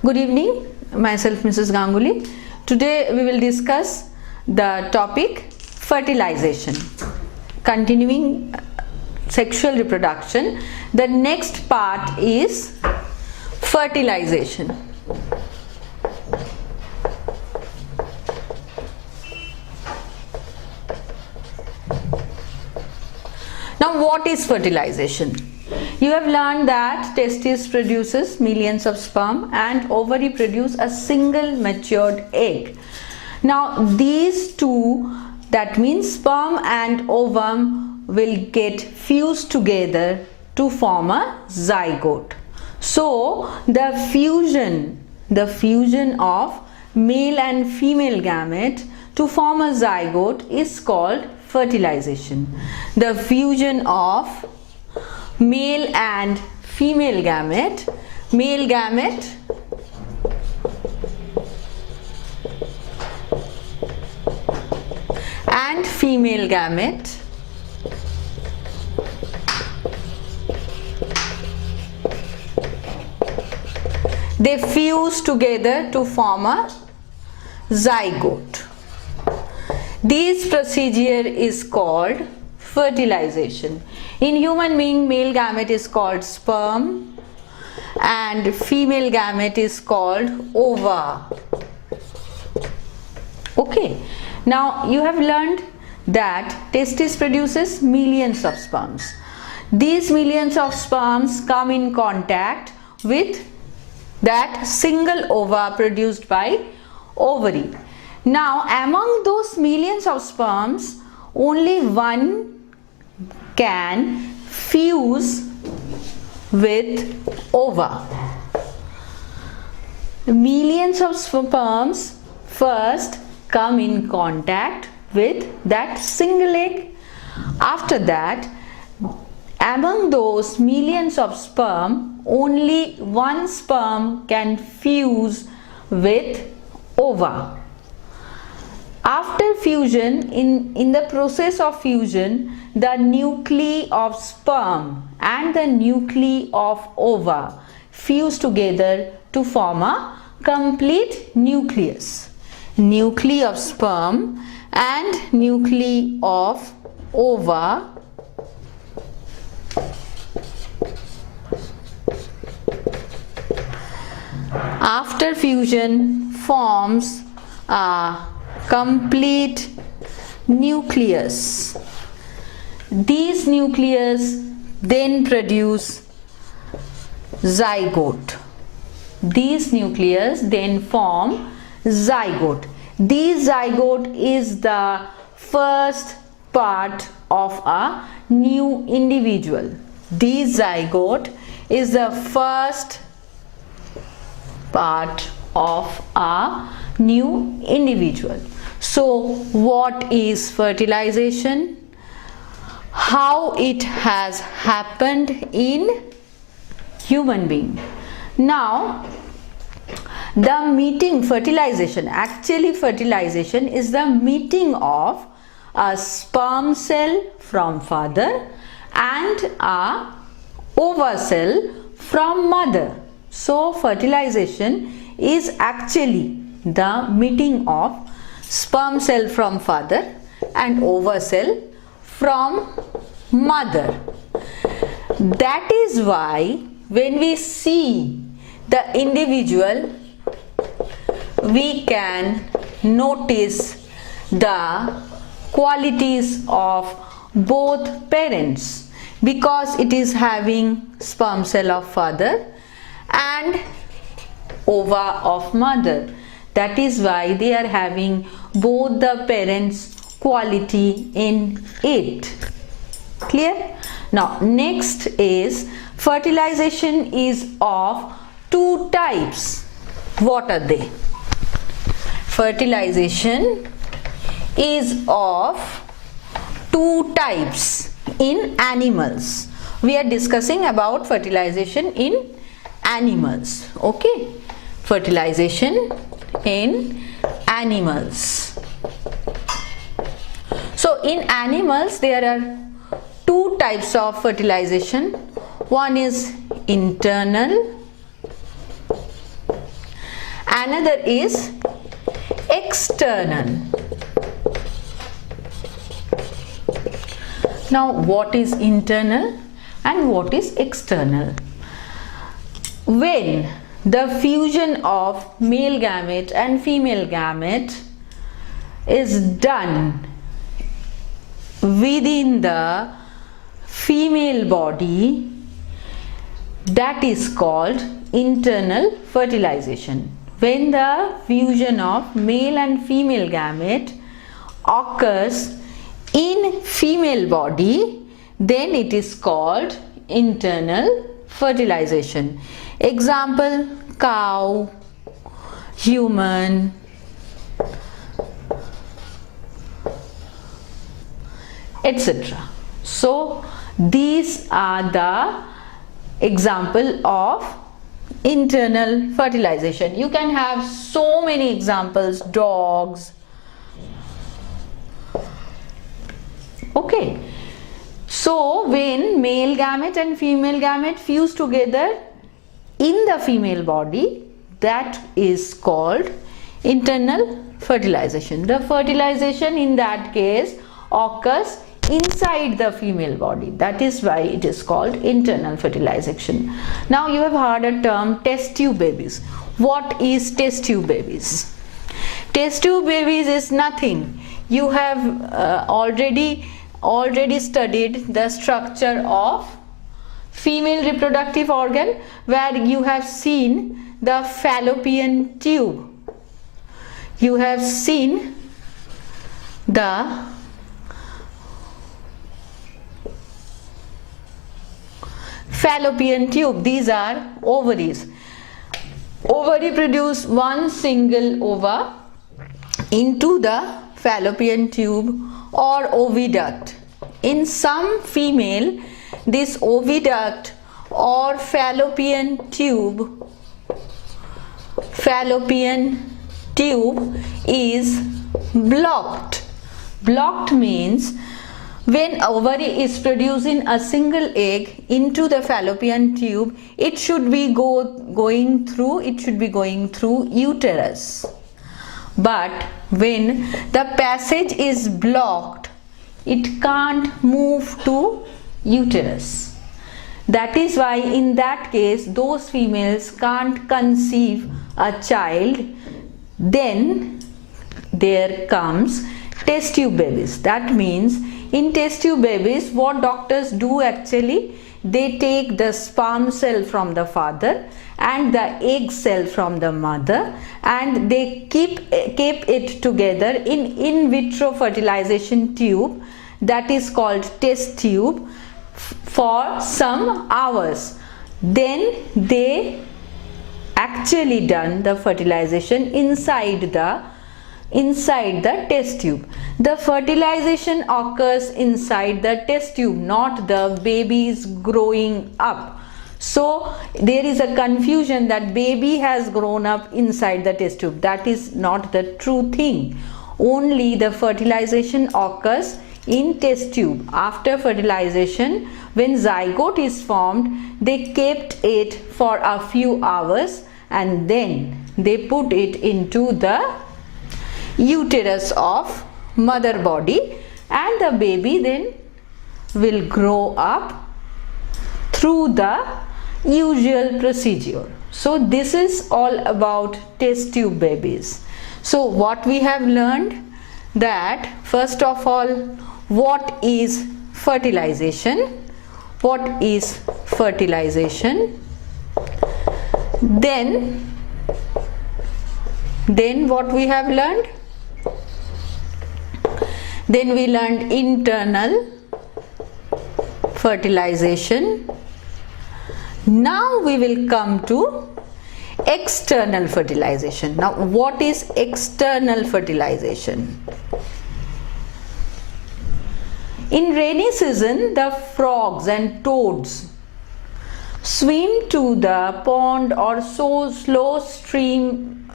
Good evening, myself Mrs. Ganguly. Today we will discuss the topic fertilization. Continuing sexual reproduction, the next part is fertilization. Now, what is fertilization? You have learned that testis produces millions of sperm and ovary produce a single matured egg. Now, these two, that means sperm and ovum, will get fused together to form a zygote. So, the fusion of male and female gamete to form a zygote is called fertilization. The fusion of male and female gamete, male gamete and female gamete, they fuse together to form a zygote. This procedure is called fertilization. In human being, male gamete is called sperm and female gamete is called ova. Okay, now you have learned that testis produces millions of sperms. These millions of sperms come in contact with that single ova produced by ovary. Now, among those millions of sperms, only one can fuse with ova. Millions of sperms first come in contact with that single egg. After that, among those millions of sperm, only one sperm can fuse with ova. After fusion, in the process of fusion, the nuclei of sperm and the nuclei of ova fuse together to form a complete nucleus. Nuclei of sperm and nuclei of ova after fusion forms a complete nucleus. These nucleus then produce zygote. These nucleus then form zygote. This zygote is the first part of a new individual. This zygote is the first part of a new individual. So, what is fertilization? How it has happened in human being. Now, the meeting fertilization, actually fertilization is the meeting of a sperm cell from father and a ova cell from mother. So, fertilization is actually the meeting of sperm cell from father and ova cell from mother. That is why when we see the individual, we can notice the qualities of both parents because it is having sperm cell of father and ova of mother. That is why they are having both the parents' quality in it. Clear? Now, next is fertilization is of two types. What are they? Fertilization is of two types in animals. We are discussing about fertilization in animals. Okay? Fertilization in animals. So, in animals there are two types of fertilization. One is internal Another is external. Now what is internal and what is external? When the fusion of male gamete and female gamete is done within the female body, that is called internal fertilization. When the fusion of male and female gamete occurs in female body, then it is called internal fertilization. Example: cow, human, etc. So these are the example of internal fertilization. You can have so many examples: dogs. Okay, so when male gamete and female gamete fuse together in the female body, that is called internal fertilization. The fertilization in that case occurs inside the female body. That is why it is called internal fertilization. Now you have heard a term, test tube babies. What is test tube babies? Test tube babies is nothing. You have already studied the structure of female reproductive organ, where you have seen the fallopian tube. You have seen the fallopian tube. These are ovaries. Ovary produce one single ova into the fallopian tube or oviduct. In some female, this oviduct or fallopian tube is blocked. Blocked means when ovary is producing a single egg into the fallopian tube, it should be going through uterus. But when the passage is blocked, it can't move to uterus. That is why in that case those females can't conceive a child. Then there comes test tube babies. That means in test tube babies, what doctors do actually, they take the sperm cell from the father and the egg cell from the mother, and they keep it together in vitro fertilization tube, that is called test tube, for some hours. Then they actually done the fertilization inside the test tube. The fertilization occurs inside the test tube, not the babies growing up. So there is a confusion that baby has grown up inside the test tube. That is not the true thing. Only the fertilization occurs in test tube. After fertilization, when zygote is formed, they kept it for a few hours and then they put it into the uterus of mother body, and the baby then will grow up through the usual procedure. So this is all about test tube babies. So what we have learned, that first of all, what is fertilization? What is fertilization? Then what we have learned? Then we learned internal fertilization. Now we will come to external fertilization. Now what is external fertilization? In rainy season, the frogs and toads swim to the pond or so slow stream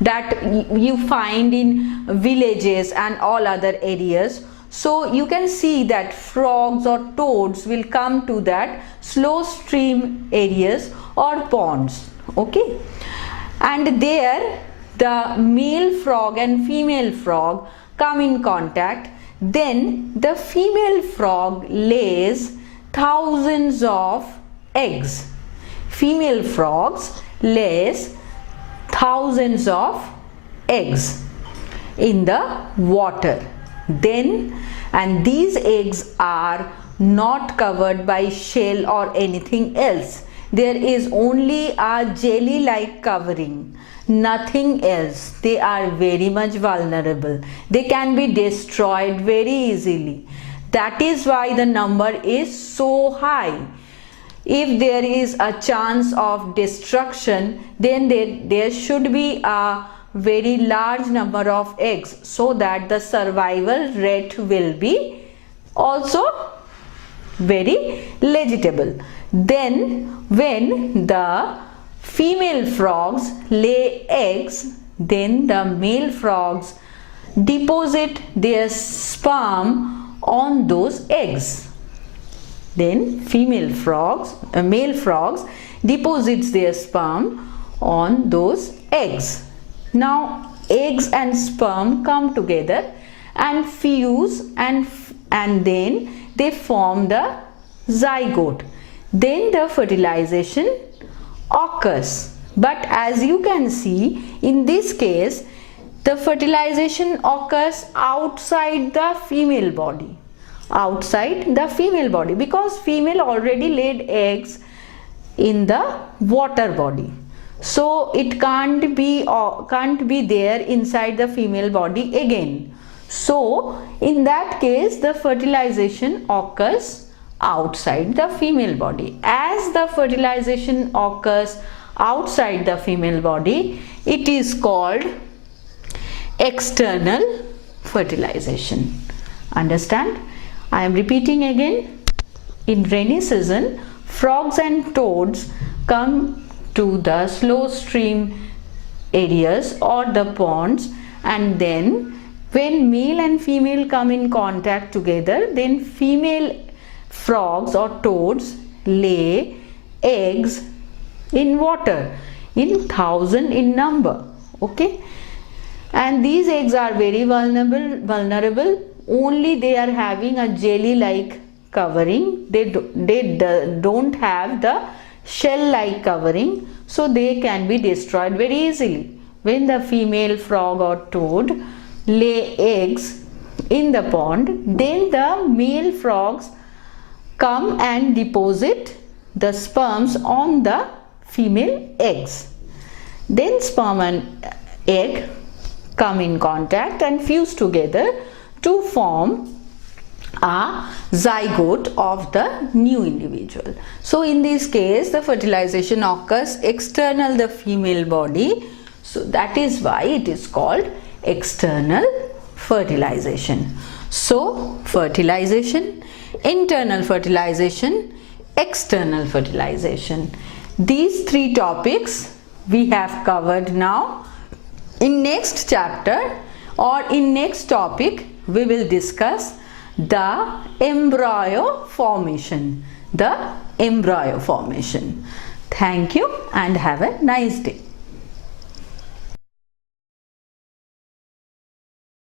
that you find in villages and all other areas. So you can see that frogs or toads will come to that slow stream areas or ponds. Okay, and there the male frog and female frog come in contact. Then the female frog lays thousands of eggs. Female frogs lays thousands of eggs in the water. Then, and these eggs are not covered by shell or anything else. There is only a jelly like covering, nothing else. They are very much vulnerable. They can be destroyed very easily. That is why the number is so high. If there is a chance of destruction, then there should be a very large number of eggs, so that the survival rate will be also very legitimate. Then when the female frogs lay eggs, then the male frogs deposit their sperm on those eggs. Then male frogs deposits their sperm on those eggs. Now eggs and sperm come together and fuse, and then they form the zygote. Then the fertilization occurs. But as you can see, in this case the fertilization occurs outside the female body. Outside the female body, because female already laid eggs in the water body. So it can't be there inside the female body again. So in that case the fertilization occurs outside the female body. As the fertilization occurs outside the female body, it is called external fertilization. Understand? I am repeating again. In rainy season, frogs and toads come to the slow stream areas or the ponds, and then when male and female come in contact together, then female frogs or toads lay eggs in water in thousand in number. Okay, and these eggs are very vulnerable. Only they are having a jelly like covering. They don't have the shell like covering, so they can be destroyed very easily. When the female frog or toad lay eggs in the pond, then the male frogs come and deposit the sperms on the female eggs. Then sperm and egg come in contact and fuse together to form a zygote of the new individual. So in this case the fertilization occurs external the female body, so that is why it is called external fertilization. So fertilization, internal fertilization, external fertilization, these three topics we have covered now. In next chapter or in next topic we will discuss the embryo formation. Thank you and have a nice day.